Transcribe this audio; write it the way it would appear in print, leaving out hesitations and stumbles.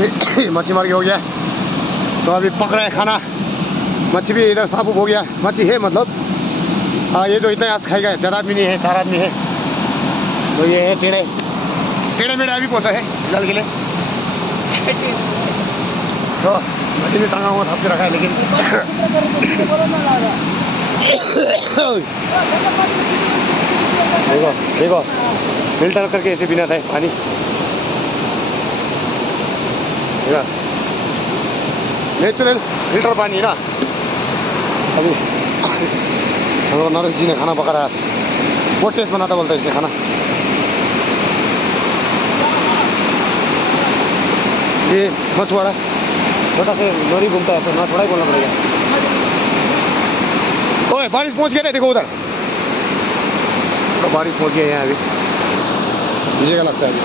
अभी मच्छी मार के हो गया, तो अभी पकड़ा है खाना। मच्छी भी इधर साफ हो गया, मच्छी है मतलब। हाँ, ये तो इतना आज खाएगा, ज़्यादा आदमी नहीं है, 4 आदमी है। तो ये है टेढ़े टेढ़े मेढ़े अभी पहुँचा है फिलहाल के लिए। तो मछली में टांगा हुआ थाप के रखा है, लेकिन देखो देखो फिल्टर करके ऐसे पीना था पानी। देखा नेचुरल फिल्टर पानी है ना। अभी हम लोग नरेश जी ने खाना पका रहा है, बहुत टेस्ट बनाता बोलता है इसने खाना। ये मछुआरा छोटा से लोरी घूमता है, तो ना थोड़ा ही बोलना पड़ेगा। ओए बारिश पहुंच गया, देखो उधर तो बारिश पहुंच गया है यहाँ अभी, मुझे क्या लगता है अभी।